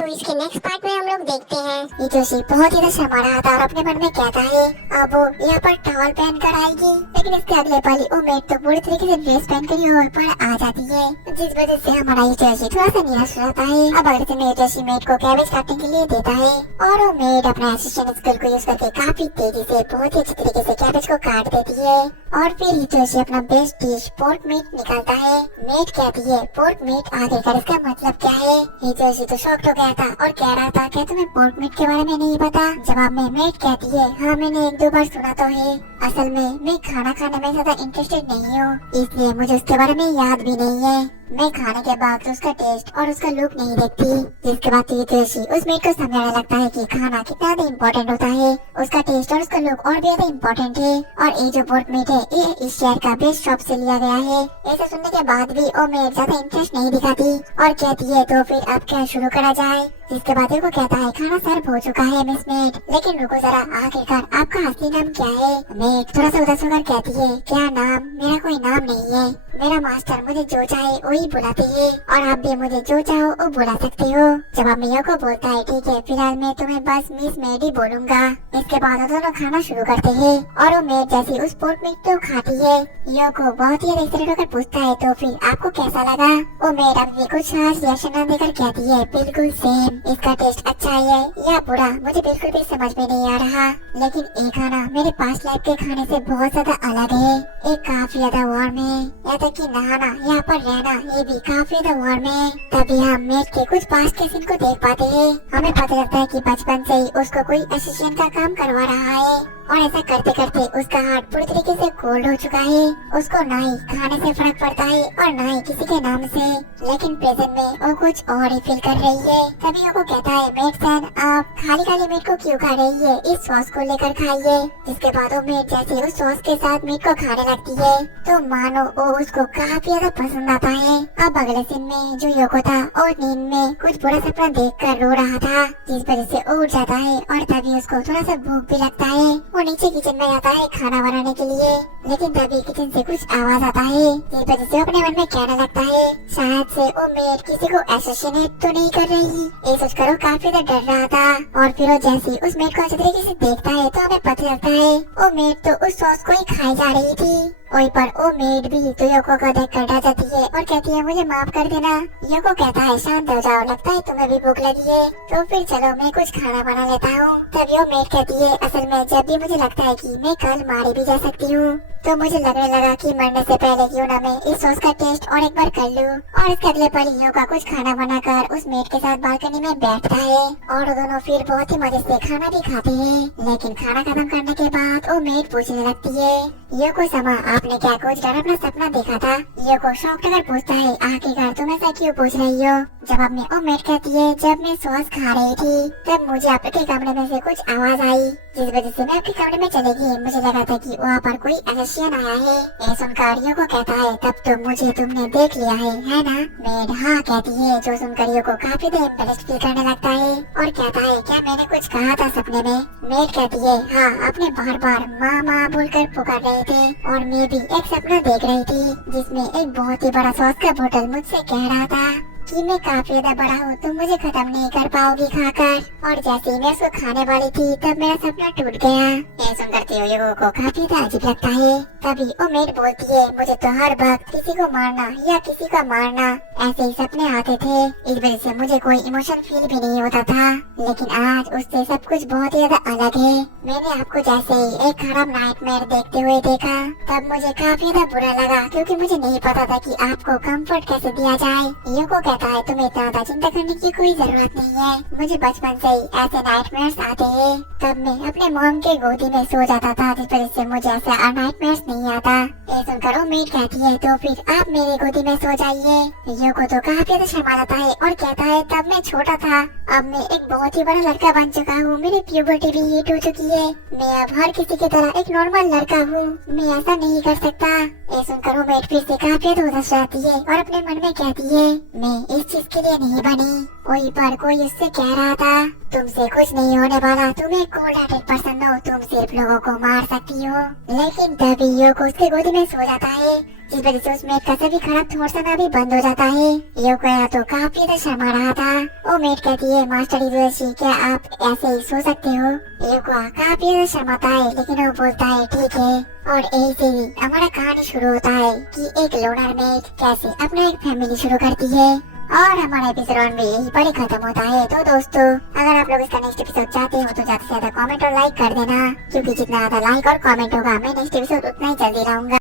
तो इसके next part में हम लोग देखते हैं ये जोशी बहुत ही शर्मा रहा था और अपने मन में कहता है अब वो यहाँ पर टॉवल पहन कर आएगी, लेकिन इसके अगले पल वो मेड तो पूरी तरीके से ड्रेस पहन कर यहाँ पर आ जाती है, जिस वजह से हमारा ये जोशी थोड़ा सा निराश रहता है। अब अगले दिन ये जोशी मेड को कैबेज काटने के लिए देता है और वो मेड अपना असिस्टेंट स्किल को यूज करके काफी तेजी से बहुत ही अच्छी तरीके से कैबेज को काट देती है। और फिर ये जोशी अपना बेस्ट डिश पोर्क मीट निकालता है। मेड कहती है पोर्क मीट आखिरकार इसका मतलब क्या है? ये जोशी तो शॉक्ड हो गया था और कह रहा था क्या तुम्हें पोर्क मीट के बारे में नहीं पता? जवाब में मेड कहती है हाँ मैंने एक दो बार सुना तो है, असल में मैं खाना खाने में ज्यादा इंटरेस्टेड नहीं हूँ, इसलिए मुझे उसके बारे में याद भी नहीं है। मैं खाने के बाद तो उसका टेस्ट और उसका लुक नहीं देखती। जिसके बाद ये जोशी उस मीट को समझाने लगता है कि खाना कितना ज्यादा इम्पोर्टेंट होता है, उसका टेस्ट और उसका लुक और भी ज्यादा इम्पोर्टेंट है। और ये जो पोर्क मीट है ये इस शहर का बेस्ट शॉप से लिया गया है। ऐसा सुनने के बाद भी वो मेड ज्यादा इंटरेस्ट नहीं दिखाती और कहती है तो फिर अब क्या शुरू करा जाए। जिसके बाद वो कहता है खाना सर्व हो चुका है मिस मेड, लेकिन रुको जरा, आखिरकार आपका असली नाम क्या है? मेड थोड़ा सा उदास होकर कहती है क्या नाम? मेरा कोई नाम नहीं है, मेरा मास्टर मुझे जो चाहे वही बुलाते हैं और आप भी मुझे जो चाहो वो बुला सकते हो। जवाब में योको बोलता है ठीक है, फिलहाल मैं तुम्हें बस मिस मेड ही बोलूंगा। इसके बाद वो दोनों खाना शुरू करते हैं और वो मेड जैसी उस पोर्क मीट को खाती है, योको बहुत ही एक्साइटेड होकर पूछता है तो फिर आपको कैसा लगा? वो मेड अब भी कुछ खास रिएक्शन न देकर कहती है बिल्कुल सेम, इसका टेस्ट अच्छा है या बुरा मुझे बिल्कुल भी समझ में नहीं आ रहा, लेकिन ये खाना मेरे पास लाइफ के खाने से बहुत ज्यादा अलग है। एक काफी ज्यादा वार्म है, यहाँ तक कि नहाना यहाँ पर रहना ये भी काफी ज्यादा वार्म है। तभी हम मेड के कुछ पास्ट के सीन को देख पाते हैं। हमें पता लगता है कि बचपन से ही उसको कोई असिस्टेंट का काम करवा रहा है और ऐसा करते करते उसका हार्ट पूरी तरीके से कोल्ड हो चुका है। उसको ना ही खाने से फर्क पड़ता है और ना ही किसी के नाम से, लेकिन प्रेजेंट में वो कुछ और ही फील कर रही है। तभी वो कहता है मेड सन आप खाली खाली मीट को क्यों खा रही है, इस सॉस को लेकर खाइए। जिसके बाद वो मेड जैसे उस सॉस के साथ मीट को खाने लगती है तो मानो वो उसको काफी ज्यादा पसंद आता है। अब अगले सीन में जो योको था और नींद में कुछ बुरा सपना देख कर रो रहा था, जिस वजह से वो उठ जाता है और तभी उसको थोड़ा सा भूख भी लगता है। वो नीचे किचन में आता है खाना बनाने के लिए, लेकिन तभी किचन से कुछ आवाज आता है, जिस वजह से अपने मन में कहने लगता है शायद से वो मेड किसी को असैसिनेट तो नहीं कर रही। ये सोचकर वो काफी डर रहा था और फिर वो जैसे उस मेड को अच्छे तरीके से देखता है तो हमें पता लगता है वो मेड तो उस सॉस को ही खाई जा रही थी। वहीं पर वो मेड भी तो योको को देख कर डर जाती है और कहती है मुझे माफ कर देना। योको कहता है शांत हो जाओ, लगता है तुम्हें भी भूख लगी है तो फिर चलो मैं कुछ खाना बना लेता हूँ। तभी वो मेड कहती है असल में जब भी मुझे लगता है कि मैं कल मारी भी जा सकती हूँ तो मुझे लगने लगा कि मरने से पहले क्यों ना मैं इस सॉस का टेस्ट और एक बार कर लूं। और इसके अगले पल योको कुछ खाना बनाकर उस मेड के साथ बालकनी में बैठता है और वो दोनों फिर बहुत ही मजे से खाना भी खाते हैं। लेकिन खाना खत्म करने के बाद वो मेड पूछने लगती है योको समा आपने क्या कुछ डर अपना सपना देखा था? योको शॉक्ड होकर पूछता है आखिरकार तुम ऐसा क्यों पूछ रही हो? जवाब में वो मेड कहती है जब मैं सॉस खा रही थी तब मुझे आपके कमरे में से कुछ आवाज आई, जिस वजह से मैं आपके कमरे में चली गई। मुझे लगा था कि वहाँ पर कोई एशियन आया है। ये सुनकर योको कहता है तब तो मुझे तुमने देख लिया है ना? मेड हाँ कहती है, जो सुनकर योको काफी इम्प्रेस्ड फील करने लगता है और कहता है क्या मैंने कुछ कहा था सपने में? मेड कहती है हाँ आपने बार बार माँ माँ बोलकर पुकार रहे थे और मैं भी एक सपना देख रही थी जिसमें एक बहुत ही बड़ा सॉस का बोतल मुझसे कह रहा था कि मैं काफी ज्यादा बड़ा हूँ, तुम मुझे खत्म नहीं कर पाओगी खाकर। और जैसे ही मैं उसको खाने वाली थी तब मेरा सपना टूट गया। ये सुनकर योको को काफी अजीब लगता है। तभी वो मेड बोलती है मुझे तो हर वक्त किसी को मारना या किसी का मारना ऐसे ही सपने आते थे, इस वजह से मुझे कोई इमोशन फील भी नहीं होता था, लेकिन आज उससे सब कुछ बहुत ही ज्यादा अलग है। मैंने आपको जैसे ही एक खराब नाइटमेयर देखते हुए देखा तब मुझे काफी ज्यादा बुरा लगा क्योंकि मुझे नहीं पता था कि आपको कंफर्ट कैसे दिया जाए। योको कहता है तुम्हें इतना ज्यादा चिंता करने की कोई जरूरत नहीं है, मुझे बचपन से ही ऐसे नाइटमेयर्स आते हैं। तब मैं अपने मॉम के गोदी में सो जाता था जिस वजह से मुझे ऐसा नाइटमेयर्स नहीं आता। ये सुनकर वो मेड कहती है तो फिर आप मेरी गोदी में सो जाइए। योको तो काफी ज्यादा शर्मा जाता है और कहता है तब मैं छोटा था, अब मैं एक बहुत ही बड़ा लड़का बन चुका हूँ, मेरी प्यूबर्टी भी हिट हो चुकी है, मैं अब हर किसी की तरह एक नॉर्मल लड़का हूँ, मैं ऐसा नहीं कर सकता। ये सुनकर वो मेड फिर से काफी उदास जाती है और अपने मन में कहती है मैं इस चीज के लिए नहीं बनी। वहीं पर कोई उससे कह रहा था, तुमसे कुछ नहीं होने वाला, तुम एक कोल्ड हार्टेड पर्सन हो, तुम सिर्फ लोगों को मार सकती हो। लेकिन तभी योको उसके गोदी में सो जाता है, जिस वजह से उस मेट का सभी खराब थॉट्स आना भी बंद हो जाता है। योको तो काफी ज्यादा शर्मा रहा था। वो मेट कहती है, मास्टर हिरोशी क्या आप ऐसे ही सो सकते हो? योको काफी ज्यादा शर्माता है, लेकिन वो बोलता है ठीक है। और यही से ही हमारा कहानी शुरू होता है कि एक लोनर मेट कैसे अपना एक फैमिली शुरू करती है। और हमारा एपिसोड भी यही पर ही खत्म होता है। तो दोस्तों, अगर आप लोग इसका नेक्स्ट एपिसोड चाहते हो तो ज्यादा से ज्यादा कमेंट और लाइक कर देना, क्योंकि जितना ज्यादा लाइक और कमेंट होगा मैं नेक्स्ट एपिसोड उतना ही जल्दी लाऊंगा।